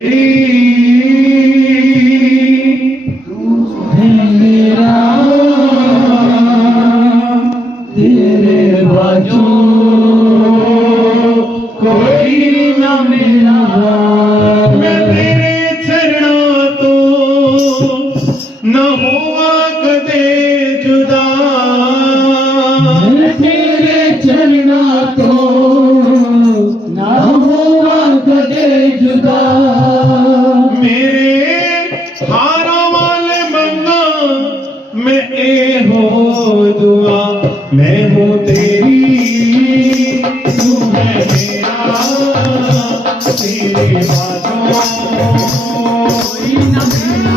मेरा तेरे बाजू कोई न मेरा, मैं तेरे चरणों तो न हुआ कदे जुदा, मैं तेरे चरणों तो न हुआ कदे जुदा। मेरे हारों वाले मंगा मैं ए हो दुआ, मैं हूँ तेरी तू है मेरा, तेरे बाजू कोई न मेरा,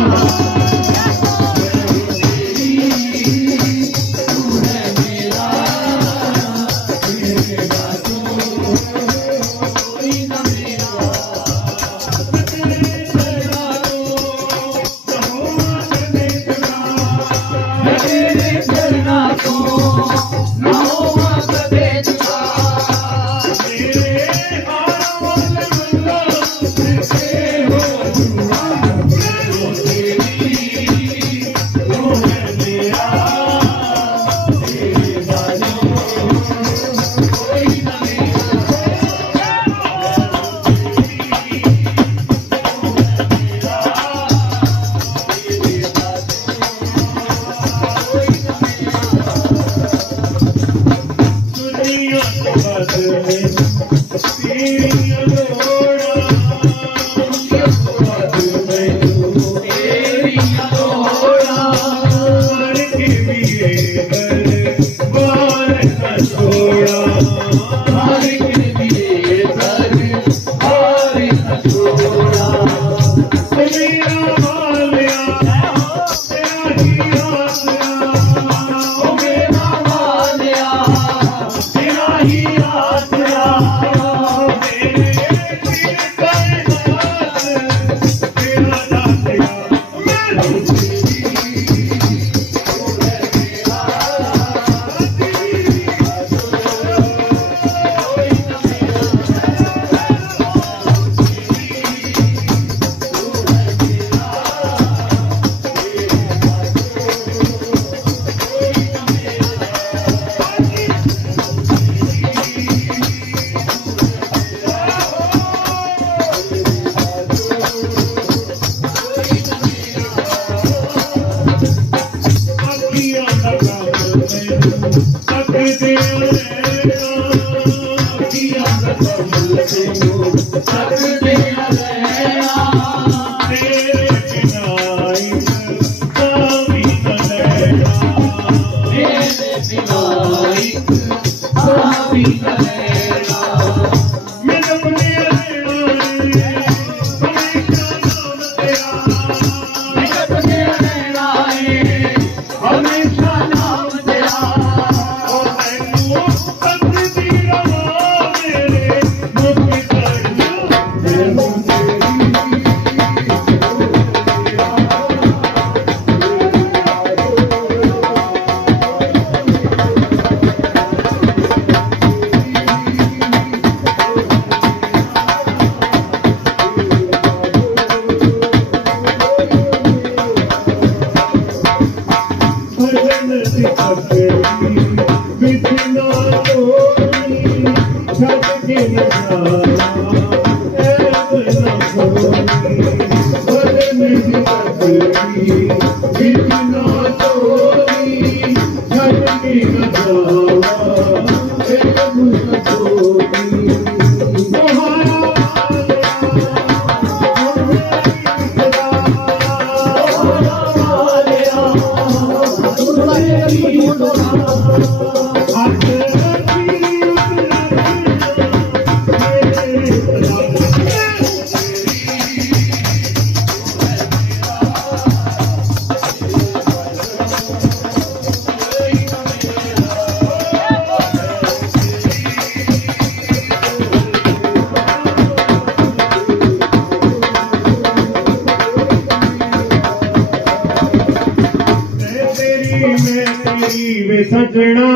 सजना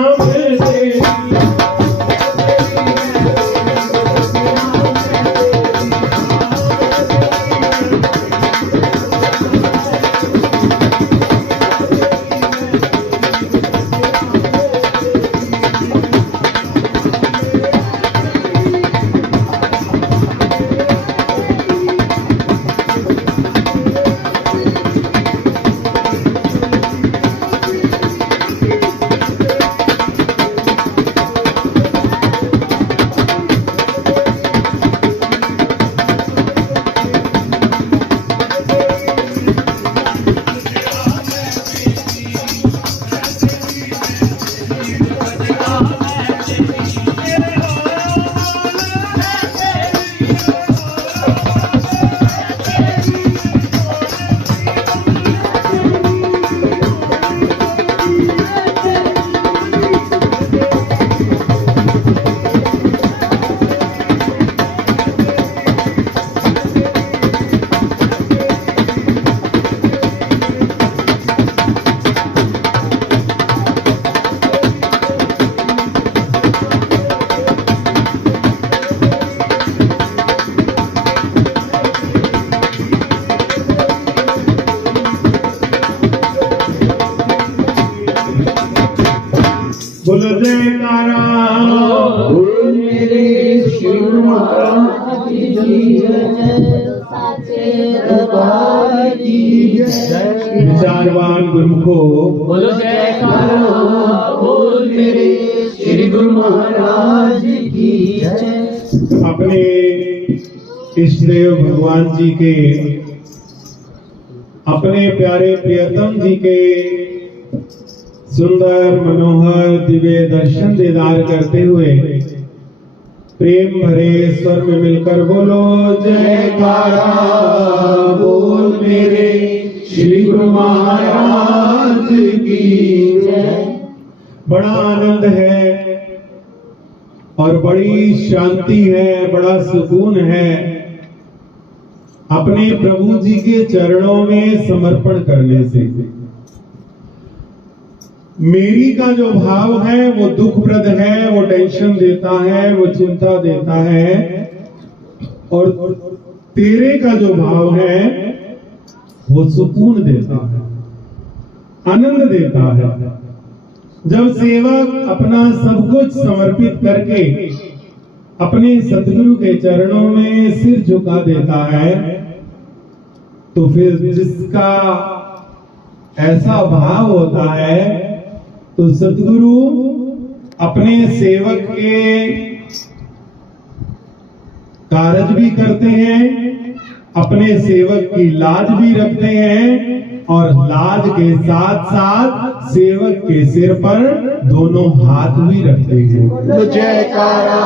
बोलो जयकारा। बोल मेरे श्री गुरु महाराज की जय, साचे दरबार की जय। विचारवान गुरुमुखो बोलो जयकारा। बोल मेरे श्री गुरु महाराज की जय। अपने इष्टदेव भगवान जी के, अपने प्यारे प्रियतम जी के सुंदर मनोहर दिव्य दर्शन दीदार करते हुए प्रेम भरे स्वर में मिलकर बोलो जयकारा। बोल मेरे श्री गुरु महाराज की जय। बड़ा आनंद है और बड़ी शांति है, बड़ा सुकून है अपने प्रभु जी के चरणों में समर्पण करने से। मेरी का जो भाव है वो दुखप्रद है, वो टेंशन देता है, वो चिंता देता है, और तेरे का जो भाव है वो सुकून देता है, आनंद देता है। जब सेवक अपना सब कुछ समर्पित करके अपने सतगुरु के चरणों में सिर झुका देता है, तो फिर जिसका ऐसा भाव होता है तो सतगुरु अपने सेवक के कार्य भी करते हैं, अपने सेवक की लाज भी रखते हैं, और लाज के साथ साथ सेवक के सिर पर दोनों हाथ भी रखते हैं। जयकारा।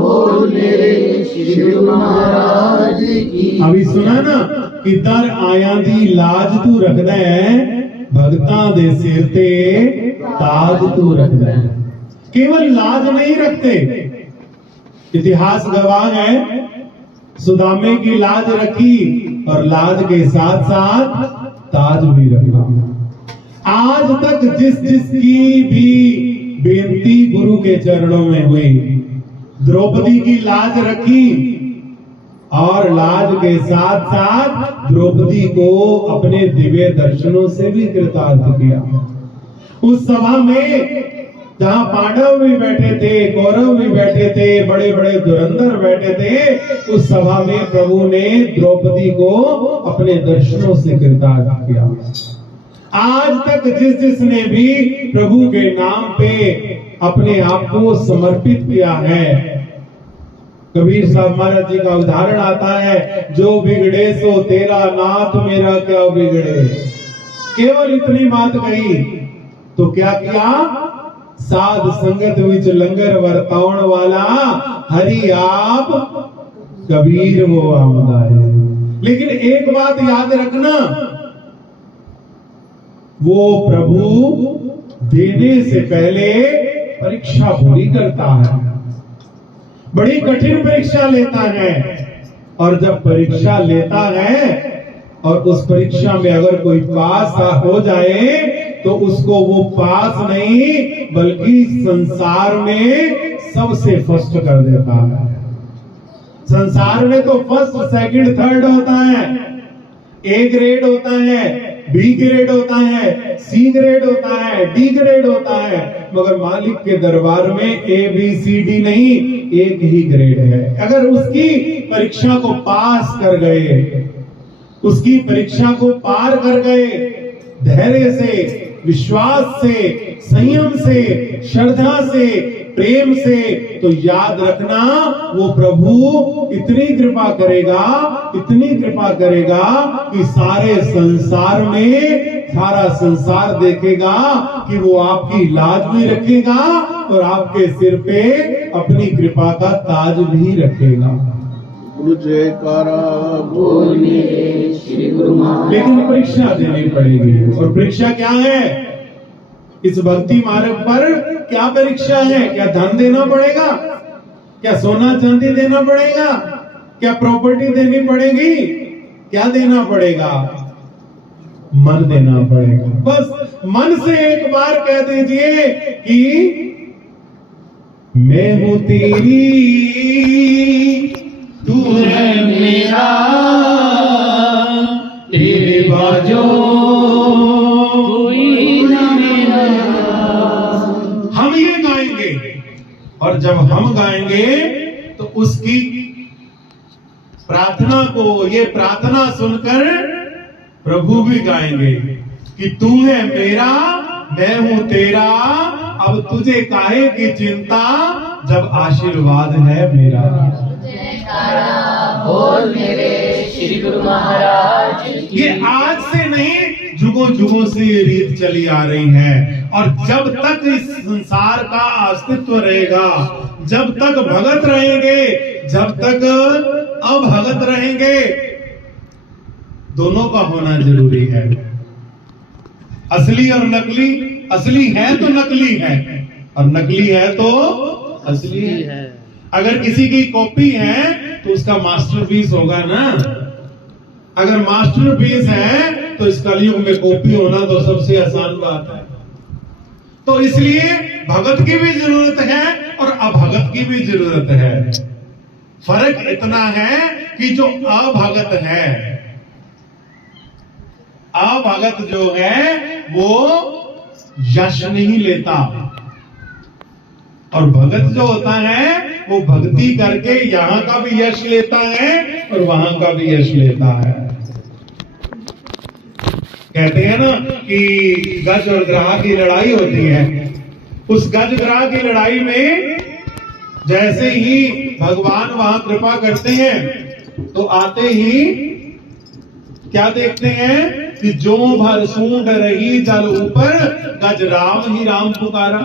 बोल मेरे श्री गुरु महाराज की। अभी सुना ना कि दर आया दी लाज तू रख दे, भगतां दे सिर ते ताज तू रख दे। केवल लाज नहीं रखते, इतिहास गवाह है, सुदामे की लाज रखी और लाज के साथ साथ ताज भी रखा। आज तक जिस जिसकी भी बेनती गुरु के चरणों में हुई, द्रौपदी की लाज रखी और लाज के साथ साथ द्रौपदी को अपने दिव्य दर्शनों से भी कृतार्थ किया। उस सभा में जहां पांडव भी बैठे थे, कौरव भी बैठे थे, बड़े बड़े धुरंधर बैठे थे, उस सभा में प्रभु ने द्रौपदी को अपने दर्शनों से कृतार्थ किया। आज तक जिस जिसने भी प्रभु के नाम पे अपने आप को समर्पित किया है, कबीर साहब महाराज जी का उदाहरण आता है, जो बिगड़े सो तेरा नाथ मेरा क्या बिगड़े। केवल इतनी बात कही तो क्या किया, साध संगत विच लंगर वरताउण वाला हरि आप कबीर वो आमदाए। लेकिन एक बात याद रखना, वो प्रभु देने से पहले परीक्षा पूरी करता है, बड़ी कठिन परीक्षा लेता है, और जब परीक्षा लेता है और उस परीक्षा में अगर कोई पास हो जाए तो उसको वो पास नहीं बल्कि संसार में सबसे फर्स्ट कर देता है। संसार में तो फर्स्ट, सेकंड, थर्ड होता है, ए ग्रेड होता है, बी ग्रेड होता है, सी ग्रेड होता है, डी ग्रेड होता है, मगर मालिक के दरबार में ए बी सी डी नहीं, एक ही ग्रेड है। अगर उसकी परीक्षा को पास कर गए, उसकी परीक्षा को पार कर गए, धैर्य से, विश्वास से, संयम से, श्रद्धा से, प्रेम से, तो याद रखना वो प्रभु इतनी कृपा करेगा, इतनी कृपा करेगा कि सारे संसार में सारा संसार देखेगा कि वो आपकी लाज भी रखेगा और आपके सिर पे अपनी कृपा का ताज भी रखेगा। जयकारा। बोल मेरे श्री गुरु महाराज। लेकिन परीक्षा देनी पड़ेगी, और परीक्षा क्या है इस भक्ति मार्ग पर? क्या परीक्षा है? क्या धन देना पड़ेगा? क्या सोना चांदी देना पड़ेगा? क्या प्रॉपर्टी देनी पड़ेगी? क्या देना पड़ेगा? मन देना पड़ेगा। बस मन से एक बार कह दीजिए कि मैं हूं तेरी, तू है मेरा, तेरे बाजो कोई ना मेरा। हम ये और जब हम गाएंगे तो उसकी प्रार्थना को, ये प्रार्थना सुनकर प्रभु भी गाएंगे कि तू है मेरा, मैं हूं तेरा, अब तुझे काहे की चिंता, जब आशीर्वाद है मेरा। बोल मेरे श्री गुरु महाराज की। ये आज से नहीं, जुगों जुगों से ये रीत चली आ रही है। और जब तक इस संसार का अस्तित्व रहेगा, जब तक भगत रहेंगे, जब तक अभगत रहेंगे, दोनों का होना जरूरी है। असली और नकली, असली है तो नकली है, और नकली है तो असली है। अगर किसी की कॉपी है तो उसका मास्टरपीस होगा ना। अगर मास्टरपीस है तो इस कलयुग में कॉपी होना तो सबसे आसान बात है। तो इसलिए भगत की भी जरूरत है और अभगत की भी जरूरत है। फर्क इतना है कि जो अभगत है, अभगत जो है वो यश नहीं लेता, और भगत जो होता है वो भक्ति करके यहां का भी यश लेता है और वहां का भी यश लेता है। कहते हैं ना कि गज और ग्राह की लड़ाई होती है। उस गज ग्राह की लड़ाई में जैसे ही भगवान वहां कृपा करते हैं तो आते ही क्या देखते हैं कि जो भर सूंड रही जल ऊपर, गज राम ही राम पुकारा।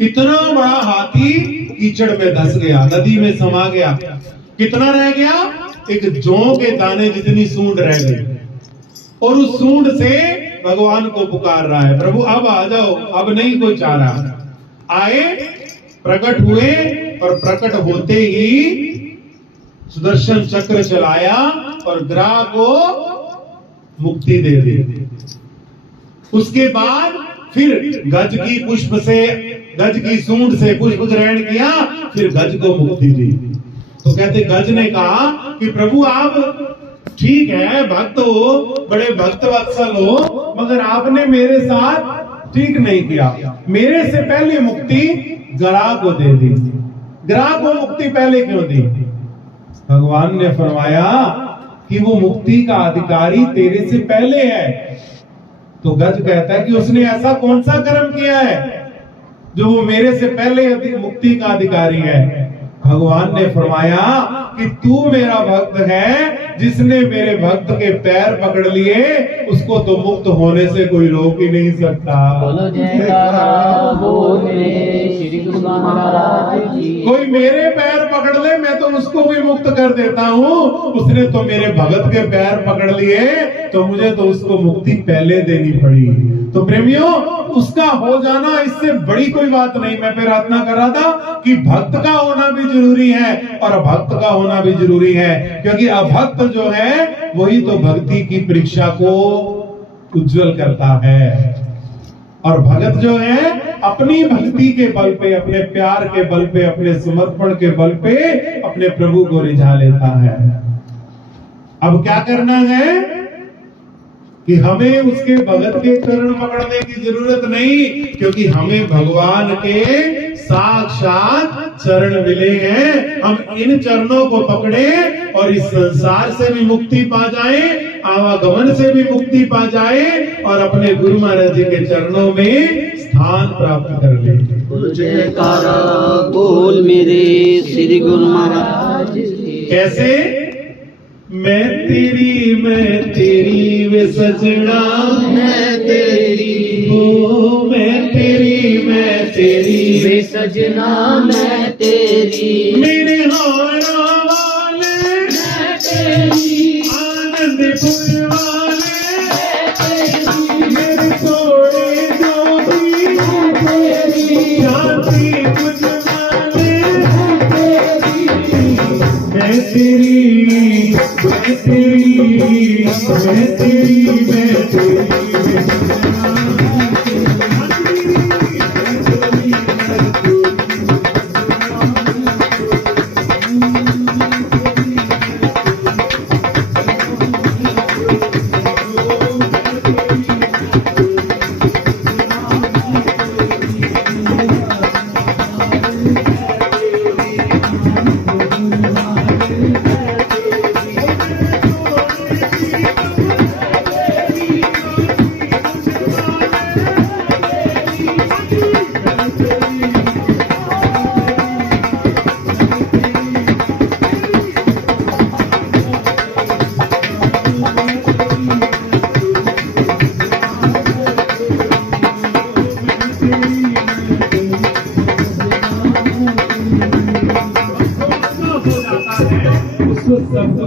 इतना बड़ा हाथी कीचड़ में धस गया, नदी में समा गया। कितना रह गया? एक जौ के दाने जितनी सूंड रह गई, और उस सूंड से भगवान को पुकार रहा है, प्रभु अब आ जाओ, अब नहीं कोई चाह रहा। आए, प्रकट हुए, और प्रकट होते ही सुदर्शन चक्र चलाया और ग्राह को मुक्ति दे दी। उसके बाद फिर गज की पुष्प से, गज की सूंड से पुष्प ग्रहण किया, फिर गज को मुक्ति दी। तो कहते गज ने कहा कि प्रभु आप ठीक है, भक्त हो, बड़े भक्त वत्सल हो, मगर आपने मेरे साथ ठीक नहीं किया। मेरे से पहले मुक्ति ग्राह को दे दी। ग्राह को मुक्ति पहले क्यों दी? भगवान ने फरमाया कि वो मुक्ति का अधिकारी तेरे से पहले है। तो गज कहता है कि उसने ऐसा कौन सा कर्म किया है जो वो मेरे से पहले मुक्ति का अधिकारी है। भगवान ने फरमाया कि तू मेरा भक्त है, जिसने मेरे भक्त के पैर पकड़ लिए, उसको तो मुक्त होने से कोई रोक ही नहीं सकता। बोलो जयकारा बोल मेरे श्री गुरु महाराज की। कोई मेरे पैर पकड़ ले, मैं तो उसको भी मुक्त कर देता हूँ। उसने तो मेरे भगत के पैर पकड़ लिए, तो मुझे तो उसको मुक्ति पहले देनी पड़ी। तो प्रेमियों, उसका हो जाना इससे बड़ी कोई बात नहीं। मैं प्रार्थना कर रहा था कि भक्त का होना भी जरूरी है और अभक्त का होना भी जरूरी है, क्योंकि अभक्त जो है वही तो भक्ति की परीक्षा को उज्जवल करता है, और भगत जो है अपनी भक्ति के बल पे, अपने प्यार के बल पे, अपने समर्पण के बल पे अपने प्रभु को रिझा लेता है। अब क्या करना है कि हमें उसके भगत के चरण पकड़ने की जरूरत नहीं, क्योंकि हमें भगवान के साक्षात चरण मिले हैं। हम इन चरणों को पकड़े और इस संसार से भी मुक्ति पा जाए, आवागमन से भी मुक्ति पा जाए, और अपने गुरु महाराज जी के चरणों में स्थान प्राप्त कर ले। जयकारा बोल मेरे श्री गुरु महाराज की। कैसे? मैं तेरी वे सजना, मैं तेरी, ओ मैं तेरी वे सजना मैं तेरी, मेरे हारा वाले मैं तेरी, आनंदपुर वाले मैं तेरी, मेरे थोड़े जो भी मैं तेरी, शांति कुछ वाले मैं तेरी, मैं तेरी, मैं तेरी, मैं तेरी, मैं तेरी।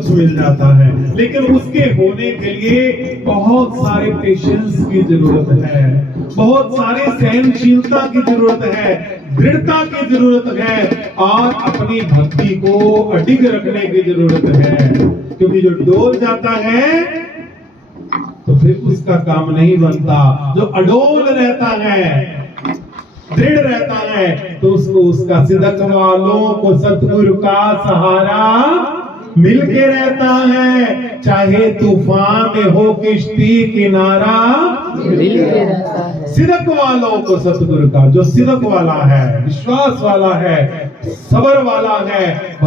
कुछ मिल जाता है, लेकिन उसके होने के लिए बहुत सारे पेशेंस की जरूरत है, बहुत सारे सहनशीलता की जरूरत है, दृढ़ता की जरूरत है और अपनी भक्ति को अडिग रखने की जरूरत है। क्योंकि जो डोल जाता है तो फिर उसका काम नहीं बनता। जो अडोल रहता है, दृढ़ रहता है, तो उसको उसका सिदक वालों को सतगुरु का सहारा मिलके रहता है। चाहे तूफान में हो किश्ती किनारा मिलके रहता है। सिदक वालों को सतगुरु का, जो सिदक वाला है, विश्वास वाला है, सबर वाला है,